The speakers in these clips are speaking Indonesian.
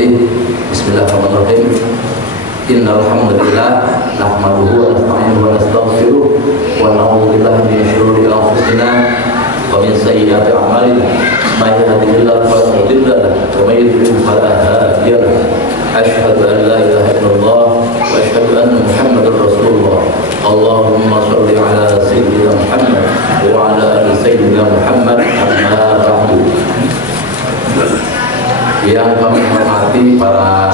kasih. Bismillahirrahmanirrahim. Innal hamdalillah nahmaduhu wa nasta'inuhu wa nastaghfiruh wa na'udzu billahi min shururi anfusina wa min sayyiati a'malina. May yahdihillahu fala mudilla lahu wa may yudlil fala hadiya lahu. Asyhadu an la ilaha illallah wa asyhadu anna Muhammadar Rasulullah. Allahumma shalli ala sayyidina Muhammad wa ala ali sayyidina Muhammad. Amma ba'du. Yang kami hormati para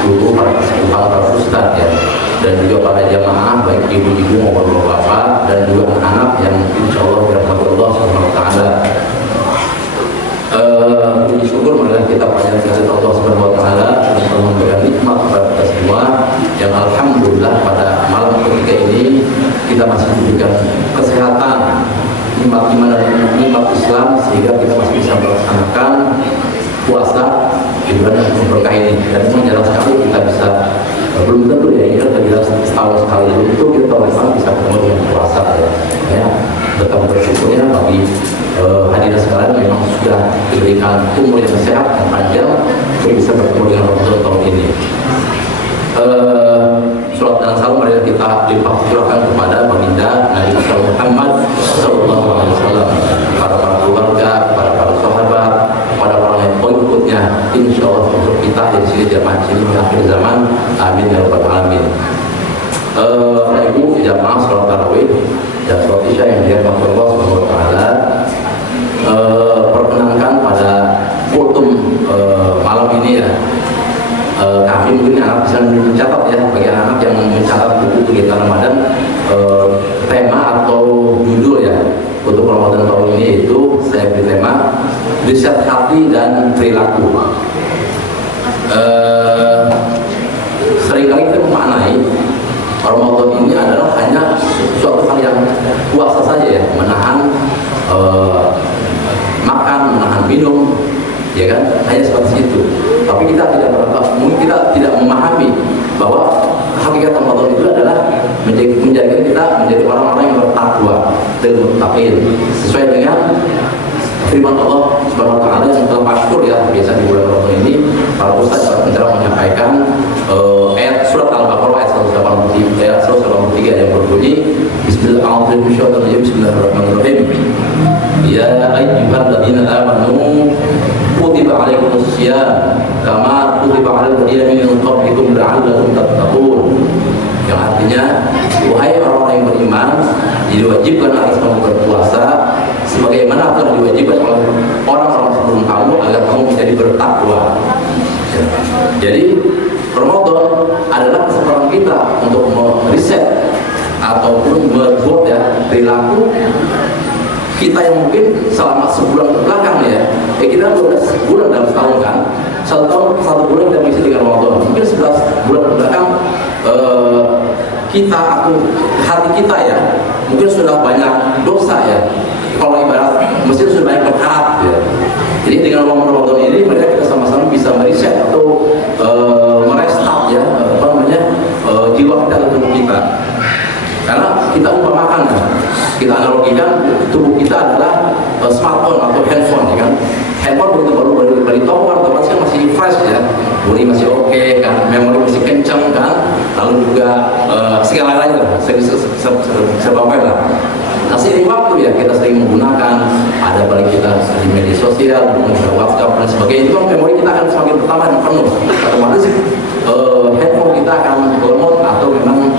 guru, para ustadz ya, dan juga para jamaah baik ibu-ibu maupun bapak dan juga anak-anak yang insya Allah dirahmati Allah Subhanahu Wa Taala. Puji syukur marilah kita panjatkan Allah Subhanahu Wa Taala yang telah memberikan nikmat kepada kita semua. Yang alhamdulillah pada malam ketika ini kita masih diberikan kesehatan, nikmat iman dan nikmat Islam sehingga kita masih bisa melaksanakan puasa di bulan yang berkah ini. Dan memang jarang sekali kita bisa, belum tentu ya, ini kan jelas setahun sekali itu kita bisa ketemu dengan puasa ya. Betapa bersyukurnya bagi hadirin sekalian memang sudah diberikan umur yang sehat dan panjang untuk bisa bertemu dengan Ramadan tahun ini. Salat dan salam mari kita curahkan kepada baginda Nabi Muhammad sallallahu alaihi wasallam, para keluarga, para sahabat, pada orang yang pengikutnya, insya Allah untuk kita dari sini jamaah sini akhir zaman. Amin ya rabbal alamin. Ibu jamaah salat tarawih dan salat isya yang dirahmati Allah Subhanahu wa taala, perkenankan pada kultum malam ini ya. Kami mungkin anak bisa mencatat ya, bagi anak yang mencatat buku kegiatan Ramadan, tema atau judul ya untuk Ramadan tahun ini itu saya beri tema riset hati dan perilaku. Seringkali kita memaknai Ramadan ini adalah hanya suatu hal yang puasa saja ya, menahan makan, menahan minum, ya kan, hanya seperti itu. Tapi kita mungkin kita tidak memahami bahwa hakikat Ramadan itu adalah menjadikan kita menjadi orang-orang yang bertakwa dan muttaqin sesuai dengan firman Allah Subhanahu wa taala yang telah masyhur ya, biasa di bulan Ramadan ini para ustaz telah menyampaikan ayat surat Al-Baqarah ayat 183 yang berbunyi Bismillahirrahmanirrahim. Ya ayyuhalladzina amanu kutiba alaikumus syiyam kama kutiba alal ladzina min qablikum la'allakum tattaqun. Yang artinya, wahai orang-orang yang beriman, diwajibkan atas kamu berpuasa sebagaimana telah diwajibkan oleh orang-orang sebelum kamu agar kamu menjadi bertakwa. Jadi Ramadan adalah kesempatan kita untuk meriset ataupun berbuat ya perilaku kita yang mungkin selama sebulan ke belakang ya, kita 12 bulan dalam setahun kan, satu bulan kita mengisi dengan Ramadan, mungkin 11 bulan ke belakang kita atau hati kita ya mungkin sudah banyak dosa ya, kalau ibarat mesin sudah banyak berkarat ya. Jadi dengan Ramadan ini mereka kita sama-sama bisa meriset atau merestart ya jiwa kita atau tubuh kita. Karena kita umpamakan kan, kita analogikan tubuh kita adalah smartphone atau handphone ya kan. Handphone begitu baru dari toko otomatis kan masih fresh ya, bunyi masih oke kan, memori masih kencang kan, lalu juga segala-galanya serba lah. Nah seiring waktu ya kita sering menggunakan, ada balik kita di media sosial, menggunakan WhatsApp dan sebagainya, itu kan memori kita akan semakin bertambah dan penuh. Otomatis handphone kita akan lemot atau memang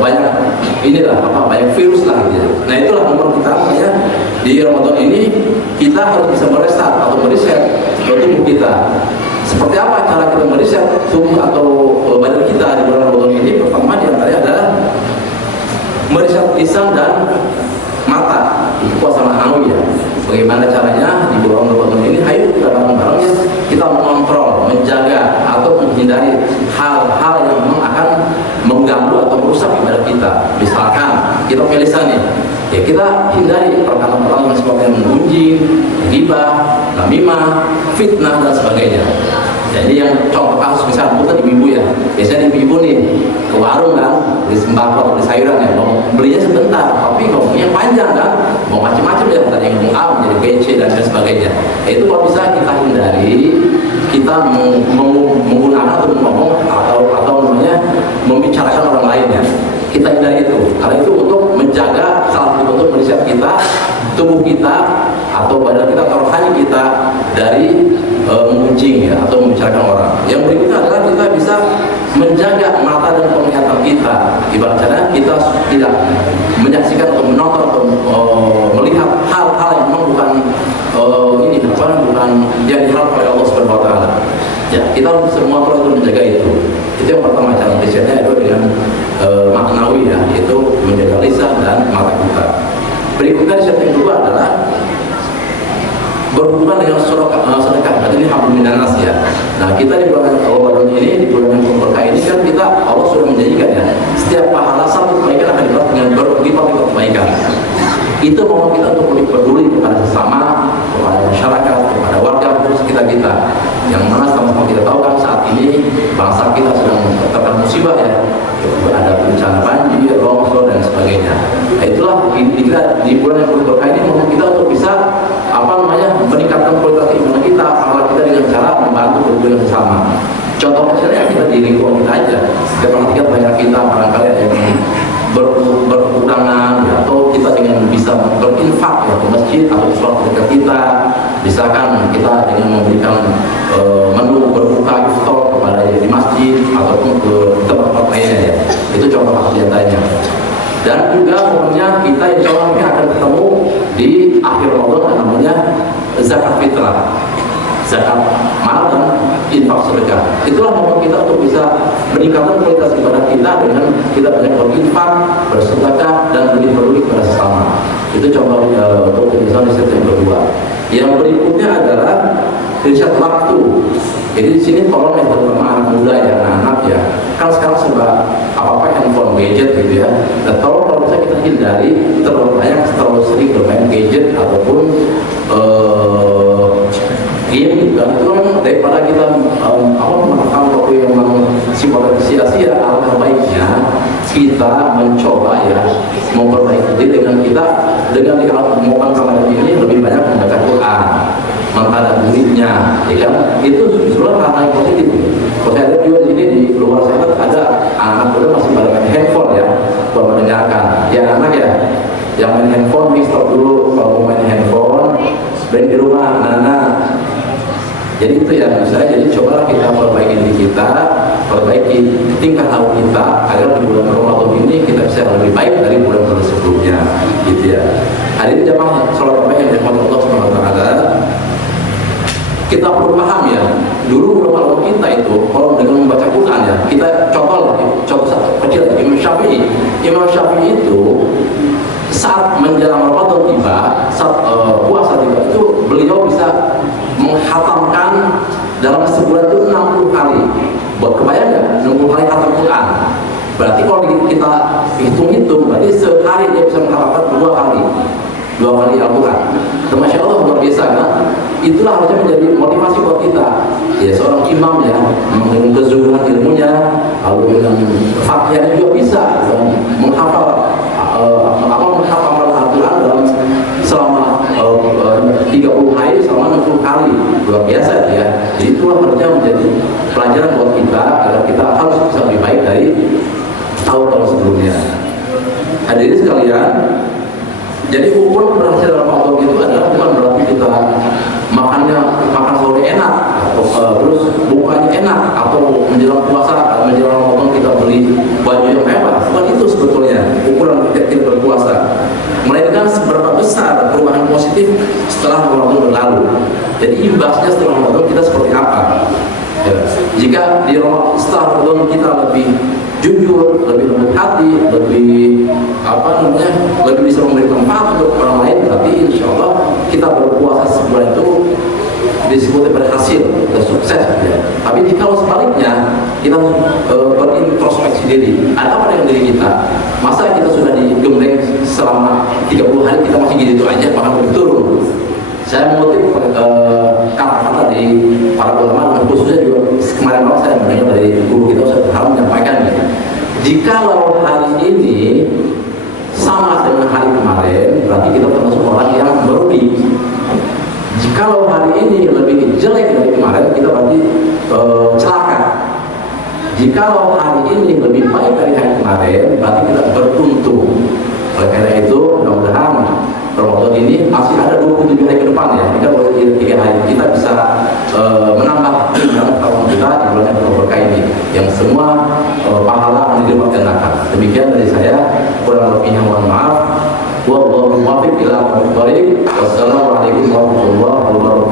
banyak virus lah gitu. Nah itulah nomor kita ya, di Ramadan ini kita harus bisa mereset atau meriset tubuh kita. Seperti apa cara kita meriset tubuh atau badan kita di bulan Ramadan ini? Pertama diantaranya adalah meriset lisan dan mata, itu puasa ma'anawi ya. Bagaimana caranya di bulan Ramadan ini? Ayo kita bareng-bareng ya, kita mengontrol, menjaga atau menghindari hal-hal yang memang akan mengganggu atau merusak ibadah kita. Misalkan kita punya lisan nih, ya kita hindari perkataan-perkataan seperti yang menggunjing, ghibah, namimah, fitnah dan sebagainya. Jadi yang contoh kasus misalnya bukan ibu-ibu ya, biasanya ibu-ibu nih ke warung kan, beli sembako atau beli sayuran ya, mau belinya sebentar, tapi ngomongnya panjang kan, mau macam-macam ya, tadi yang ngomong A menjadi B, C dan sebagainya. Itu kalau bisa kita hindari kita menggunakan atau ngomong atau namanya membicarakan orang lain ya. Kita hindari itu, karena itu untuk menjaga salah satu bentuk manusia kita, tubuh kita atau badan kita atau rohani kita dari menguncing ya atau membicarakan orang. Yang berikutnya adalah kita bisa menjaga mata dan penglihatan kita. Ibaratnya kita tidak menyaksikan atau menonton atau melihat hal-hal yang memang bukan bukan yang diharapkan oleh Allah Subhanahu Wa Taala. Ya, kita harus semua perlu menjaga itu. Itu yang pertama, cara risetnya itu dengan maknawi ya, yaitu menjaga lisan dan mata kita. Berikutnya riset yang kedua adalah berhubungan dengan sedekah. Berarti ini hablum minan nas ya. Nah, kita di bulan Ramadan ini, di bulan yang berkah ini kan kita Allah sudah menjanjikan ya, setiap pahala satu kebaikan akan dibalas dengan berlipat-lipat kebaikan. Itu mau kita untuk lebih peduli kepada sesama, kepada masyarakat, kepada warga sekitar kita. Yang mana sama-sama kita tahu kan saat ini bangsa kita sedang terkena musibah ya, ada bencana banjir, longsor dan sebagainya. Nah, itulah di bulan yang berkah ini mau kita untuk bisa meningkatkan kualitas iman kita, pahala kita dengan cara membantu berhubungan sesama. Contoh kecilnya kita di lingkungan kita aja. Kita perhatikan banyak kita barangkali ada yang berkurangan ya, atau kita dengan bisa berinfak ya, ke masjid atau ke sholat dekat kita, misalkan kita dengan memberikan menu berbuka iftar kepada di masjid ataupun ke tempat-tempat lainnya ya. Itu contoh kegiatannya. Dan juga umumnya kita insya Allah ini akan ketemu di akhir Ramadan namanya zakat fitrah, zakat mal dan infak sedekah. Itulah momen kita untuk bisa meningkatkan kualitas ibadah kita dengan kita banyak berinfak, bersedekah dan lebih peduli kepada sesama. Itu contoh untuk riset yang kedua. Yang berikutnya adalah riset waktu. Jadi di sini tolong yang terutama anak muda ya, anak-anak ya, kan sekarang serba apa-apa handphone, gadget gitu ya. Dan kalau bisa kita hindari terlalu banyak, terlalu sering bermain gadget ataupun game gitu kan. Itu kan daripada kita melakukan waktu yang sifatnya sia-sia, alangkah baiknya kita mencoba ya memperbaiki diri dengan kita dengan dikalaupun kamar ini lebih banyak membaca Quran, mentadabburinya, ya kan? Itu justru hal yang positif. Kalau saya lihat juga di sini di luar sana ada anak muda masih pada main handphone ya, buat mendengarkan. Ya anak ya, yang main handphone nih stop dulu kalau mau main handphone, dan di rumah anak-anak. Jadi itu ya, misalnya jadi cobalah kita perbaiki diri kita, perbaiki tingkah laku kita agar di bulan Ramadan ini kita bisa lebih baik dari bulan-bulan sebelumnya, gitu ya. Hari ini jamaah sholat tarawih yang dirahmati Allah Subhanahu Wa Taala, kita perlu paham ya. Dulu ulama kita itu kalau dengan membaca Quran ya, kita contoh satu kecil Imam Syafi'i. Imam Syafi'i itu saat menjelang Ramadan tiba, saat puasa tiba itu beliau bisa menghatamkan dalam sebulan itu 60 kali. Buat kebayang nggak 60 kali khatam Quran? Berarti kalau kita hitung-hitung, berarti sehari dia bisa menghatamkan 2 kali Al-Quran. Masya Allah, luar biasa kan? Itulah harusnya menjadi motivasi buat kita. Ya seorang imam ya, dengan kezuhuran ilmunya, lalu dengan fakihnya juga bisa menghafal Al-Quran dalam selama 30 hari selama 60 kali. Luar biasa ya. Jadi itu harusnya menjadi pelajaran buat kita agar kita harus bisa lebih baik dari tahun-tahun sebelumnya. Hadirin sekalian, jadi ukur berhasil dalam Ramadan itu adalah bukan berarti kita makan sahur enak, terus bukanya enak, atau menjelang puasa, menjelang Ramadan kita beli baju yang mewah. Bukan itu sebetulnya ukuran kita berpuasa. Melainkan seberapa besar perubahan positif setelah Ramadan berlalu. Jadi imbasnya setelah Ramadan kita seperti apa? Ya. Jika di setelah Ramadan kita lebih jujur, lebih lembut hati, lebih lebih bisa memberikan manfaat untuk orang lain, berarti insya Allah kita berpuasa sebulan itu disebut berhasil dan sukses ya. Tapi jika sebaliknya kita berintrospeksi diri, ada apa dengan diri kita? Masa kita sudah digembleng selama 30 hari kita masih gitu aja, bahkan lebih turun. Saya mengutip kata-kata dari para ulama, dan khususnya juga kemarin malam saya mendengar dari guru kita Ustaz Harun menyampaikan ya, jikalau hari ini sama dengan hari kemarin, berarti kita termasuk orang yang merugi. Jikalau hari ini lebih jelek dari kemarin, kita berarti Jikalau hari ini lebih baik dari hari kemarin, berarti kita beruntung. Oleh karena itu, mudah-mudahan Ramadan ini masih ada 27 hari ke depan ya. Kita boleh 3 hari kita bisa menambah dalam tahun kita di bulan yang berkah ini, yang semua pahala akan dilipat gandakan. Demikian dari saya, kurang lebihnya mohon maaf. Wallahu muwaffiq ila aqwamit thoriq. Wassalamualaikum warahmatullahi wabarakatuh.